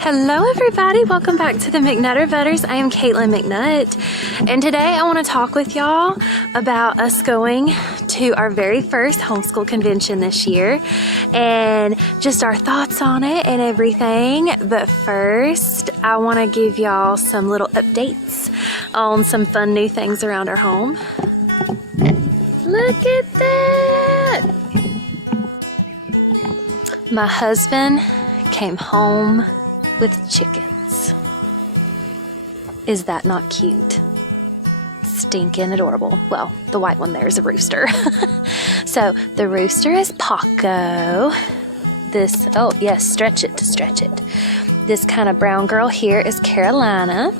Hello everybody, welcome back to the McNutter Voters. I am Caitlin McNutt, and today I want to talk with y'all about us going to our very first homeschool convention this year and just our thoughts on it and everything. But first, I want to give y'all some little updates on some fun new things around our home. Look at that! My husband came home with chickens. Is that not cute? Stinking adorable. Well, the white one there is a rooster. So the rooster is Paco. This, oh yes, stretch it. This kind of brown girl here is Carolina.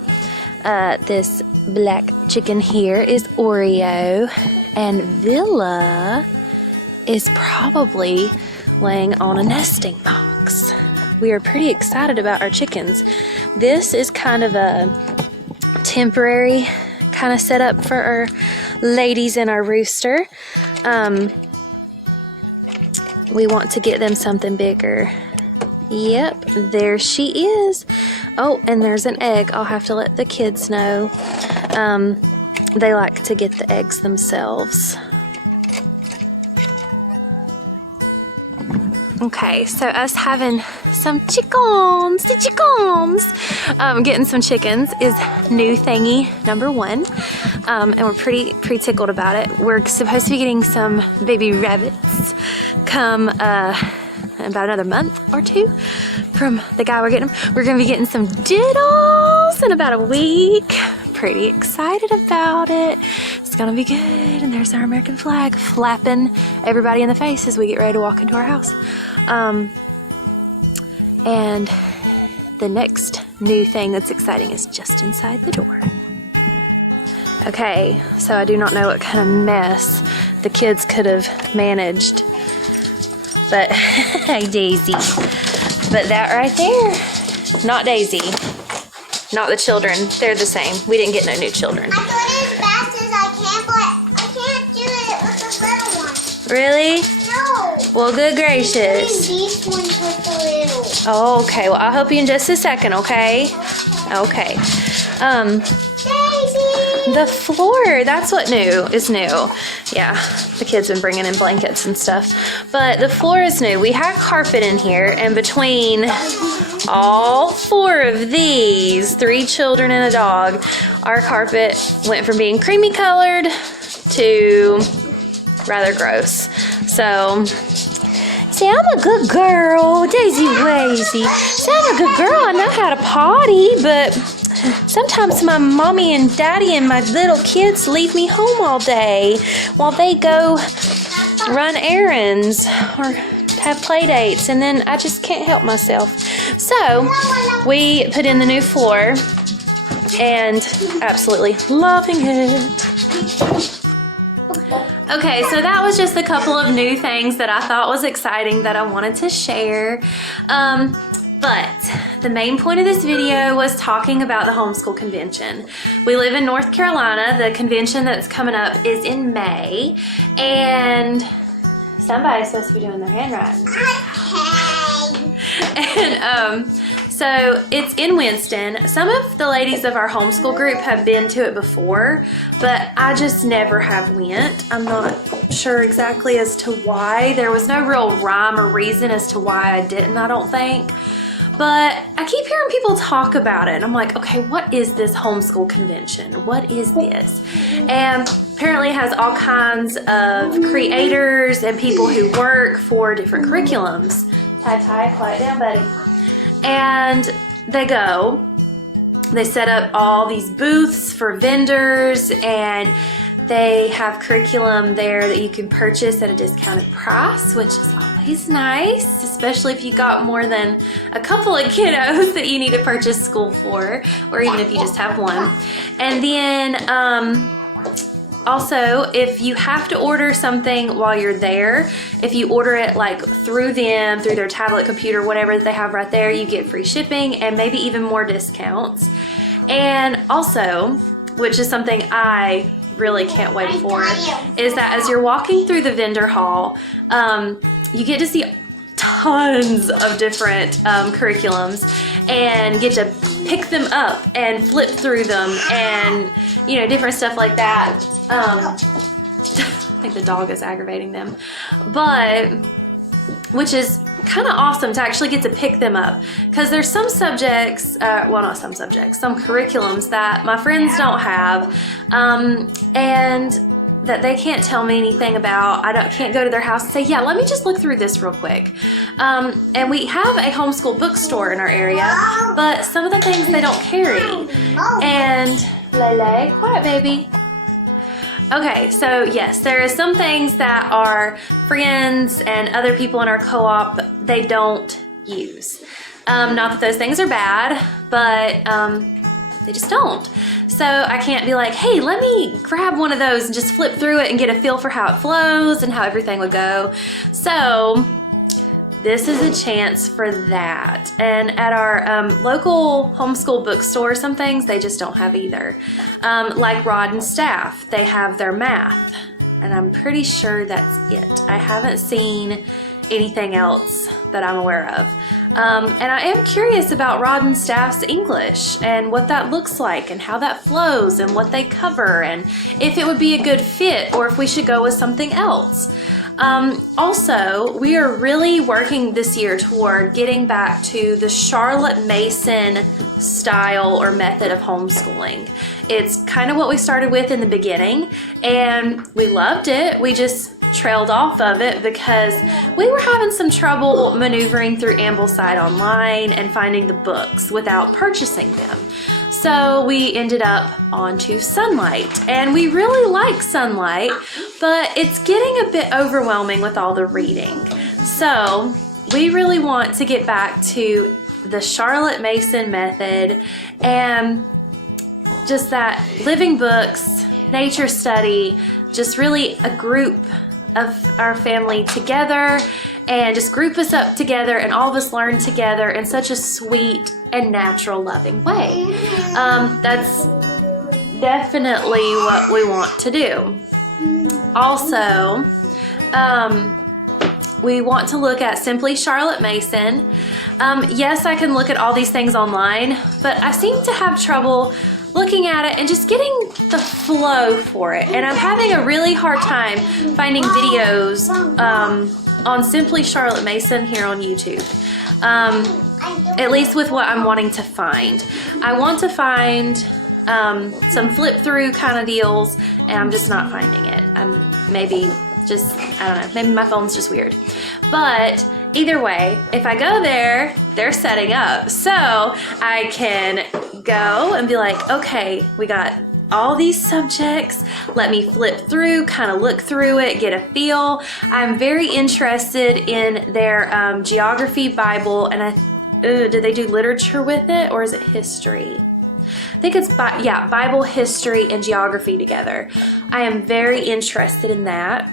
This black chicken here is Oreo. And Villa is probably laying on a nesting box. We are pretty excited about our chickens. This is kind of a temporary kind of setup for our ladies and our rooster. We want to get them something bigger. Yep, there she is. Oh, and there's an egg. I'll have to let the kids know. They like to get the eggs themselves. Okay, so us having some chickens, getting some chickens is new thingy number one, and we're pretty tickled about it. We're supposed to be getting some baby rabbits come in about another month or two from the guy we're getting them. We're gonna be getting some diddles in about a week. Pretty excited about it. It's gonna be good. And there's our American flag flapping everybody in the face as we get ready to walk into our house. And the next new thing that's exciting is just inside the door. Okay, so I do not know what kind of mess the kids could have managed, but hey Daisy, but that right there, not Daisy. Not the children. They're the same. We didn't get no new children. I do it as fast as I can, but I can't do it with the little one. Really? No. Well, good gracious. These ones with the little. Oh, okay. Well, I'll help you in just a second, okay? Okay. Daisy. The floor, that's what is new. Yeah, the kids been bringing in blankets and stuff. But the floor is new. We had carpet in here, and between all four of these, 3 children and a dog, our carpet went from being creamy colored to rather gross. So, say I'm a good girl, Daisy Wazy. Say I'm a good girl, I know how to potty, but sometimes my mommy and daddy and my little kids leave me home all day while they go run errands or have play dates, and then I just can't help myself. So we put in the new floor and absolutely loving it. Okay, so that was just a couple of new things that I thought was exciting that I wanted to share. But the main point of this video was talking about the homeschool convention. We live in North Carolina. The convention that's coming up is in May, and somebody's supposed to be doing their handwriting. And so it's in Winston. Some of the ladies of our homeschool group have been to it before, but I just never have went. I'm not sure exactly as to why. There was no real rhyme or reason as to why I didn't, I don't think. But I keep hearing people talk about it, and I'm like, okay, what is this homeschool convention? What is this? And apparently it has all kinds of creators and people who work for different curriculums. Ty, quiet down, buddy. And they set up all these booths for vendors, and they have curriculum there that you can purchase at a discounted price, which is always nice, especially if you got more than a couple of kiddos that you need to purchase school for, or even if you just have one. And then also, if you have to order something while you're there, if you order it like through them, through their tablet, computer, whatever that they have right there, you get free shipping and maybe even more discounts. And also, which is something I really can't wait for, is that as you're walking through the vendor hall, you get to see tons of different curriculums and get to pick them up and flip through them and, you know, different stuff like that. I think the dog is aggravating them, but which is kind of awesome to actually get to pick them up, because there's some subjects, well, not some subjects, some curriculums that my friends don't have, and that they can't tell me anything about. Can't go to their house and say, yeah, let me just look through this real quick. And we have a homeschool bookstore in our area, but some of the things they don't carry. And Lele, quiet baby. Okay, so yes, there are some things that our friends and other people in our co-op, they don't use. Not that those things are bad, but they just don't. So I can't be like, hey, let me grab one of those and just flip through it and get a feel for how it flows and how everything would go. So this is a chance for that. And at our local homeschool bookstore, some things they just don't have either. Like Rod and Staff, they have their math, and I'm pretty sure that's it. I haven't seen anything else that I'm aware of. And I am curious about Rod and Staff's English and what that looks like and how that flows and what they cover and if it would be a good fit or if we should go with something else. Also, we are really working this year toward getting back to the Charlotte Mason style or method of homeschooling. It's kind of what we started with in the beginning, and we loved it. We just trailed off of it because we were having some trouble maneuvering through Ambleside online and finding the books without purchasing them. So we ended up onto Sunlight, and we really like Sunlight, but it's getting a bit overwhelming with all the reading. So we really want to get back to the Charlotte Mason method and just that living books, nature study, just really a group of our family together and just group us up together and all of us learn together in such a sweet and natural, loving way. That's definitely what we want to do. Also, we want to look at Simply Charlotte Mason. Yes, I can look at all these things online, but I seem to have trouble looking at it and just getting the flow for it. And I'm having a really hard time finding videos on Simply Charlotte Mason here on YouTube. At least with what I'm wanting to find. I want to find some flip through kind of deals, and I'm just not finding it. Maybe just, I don't know, maybe my phone's just weird. But either way, if I go there, they're setting up. So I can go and be like, okay, we got all these subjects. Let me flip through, kind of look through it, get a feel. I'm very interested in their geography Bible, and do they do literature with it, or is it history? I think it's, Bible, history, and geography together. I am very interested in that.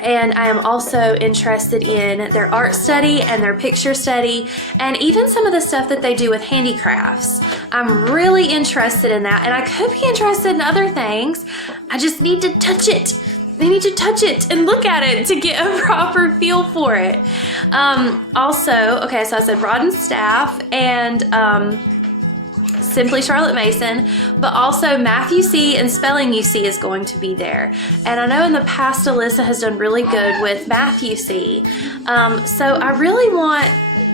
And I am also interested in their art study and their picture study and even some of the stuff that they do with handicrafts. I'm really interested in that, and I could be interested in other things. I just need to touch it. I need to touch it and look at it to get a proper feel for it. Also, okay, so I said Rod and Staff and Simply Charlotte Mason, but also Math You See and Spelling You See is going to be there. And I know in the past Alyssa has done really good with Math You See. So I really want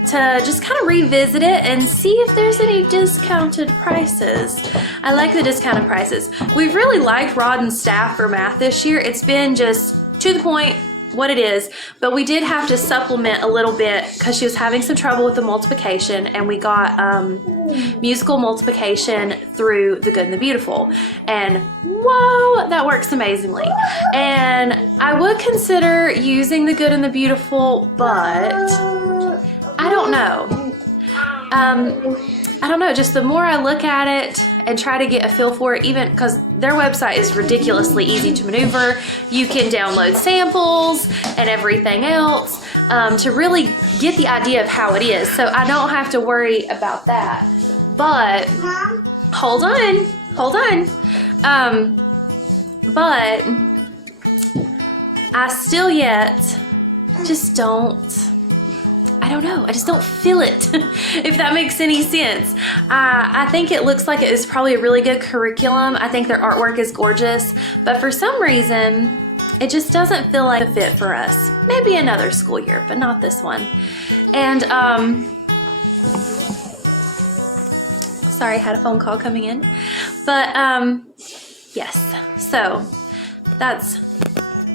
to just kind of revisit it and see if there's any discounted prices. I like the discounted prices. We've really liked Rod and Staff for math this year. It's been just to the point, what it is, but we did have to supplement a little bit because she was having some trouble with the multiplication, and we got musical multiplication through The Good and the Beautiful, and whoa, that works amazingly. And I would consider using The Good and the Beautiful, but I don't know. I don't know, just the more I look at it and try to get a feel for it, even because their website is ridiculously easy to maneuver. You can download samples and everything else to really get the idea of how it is. So I don't have to worry about that. But hold on. But I still yet just don't I don't know. I just don't feel it, if that makes any sense. I think it looks like it is probably a really good curriculum. I think their artwork is gorgeous, but for some reason, it just doesn't feel like a fit for us. Maybe another school year, but not this one. And, sorry, I had a phone call coming in. But, yes. So, that's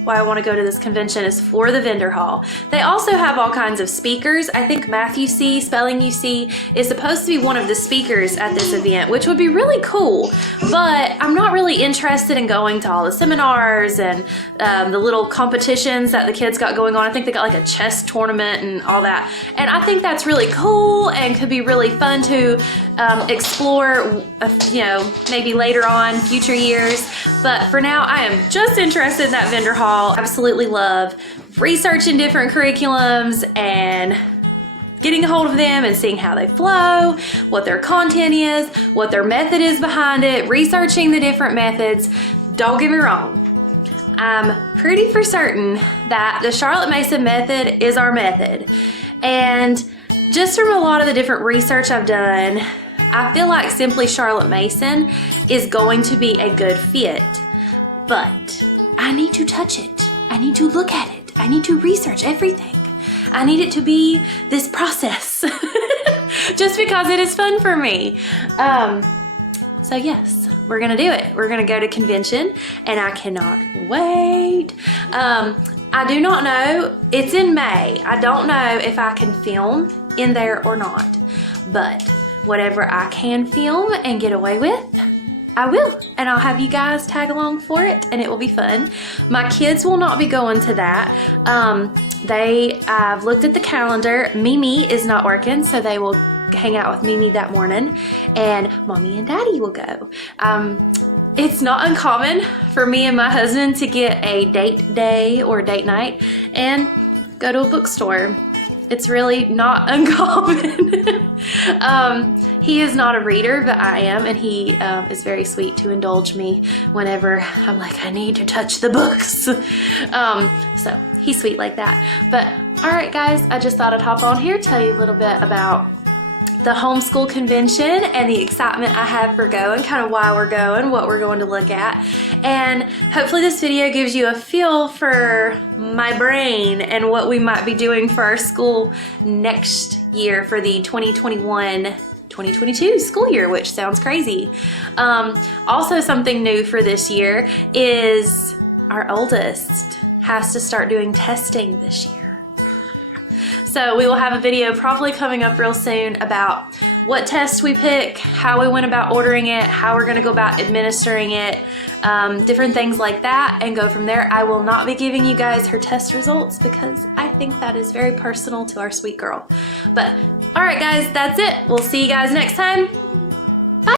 why I want to go to this convention, is for the vendor hall. They also have all kinds of speakers. I think Matthew C, Spelling UC, is supposed to be one of the speakers at this event, which would be really cool. But I'm not really interested in going to all the seminars and the little competitions that the kids got going on. I think they got like a chess tournament and all that. And I think that's really cool and could be really fun to explore, maybe later on, future years. But for now, I am just interested in that vendor hall. Absolutely love researching different curriculums and getting a hold of them and seeing how they flow, what their content is, what their method is behind it, researching the different methods. Don't get me wrong, I'm pretty for certain that the Charlotte Mason method is our method. And just from a lot of the different research I've done, I feel like Simply Charlotte Mason is going to be a good fit. But I need to touch it. I need to look at it. I need to research everything. I need it to be this process just because it is fun for me. So yes, we're gonna do it. We're gonna go to convention and I cannot wait. I do not know, it's in May. I don't know if I can film in there or not, but whatever I can film and get away with, I will, and I'll have you guys tag along for it, and it will be fun. My kids will not be going to that. I've looked at the calendar. Mimi is not working, so they will hang out with Mimi that morning, and Mommy and Daddy will go. It's not uncommon for me and my husband to get a date day or date night and go to a bookstore. It's really not uncommon. He is not a reader, but I am, and he is very sweet to indulge me whenever I'm like, I need to touch the books. So he's sweet like that. But all right, guys, I just thought I'd hop on here, tell you a little bit about the homeschool convention and the excitement I have for going, kind of why we're going, what we're going to look at. And hopefully this video gives you a feel for my brain and what we might be doing for our school next year for the 2021-2022 school year, which sounds crazy. Also something new for this year is our oldest has to start doing testing this year. So we will have a video probably coming up real soon about what test we pick, how we went about ordering it, how we're gonna go about administering it, different things like that, and go from there. I will not be giving you guys her test results because I think that is very personal to our sweet girl. But all right, guys, that's it. We'll see you guys next time.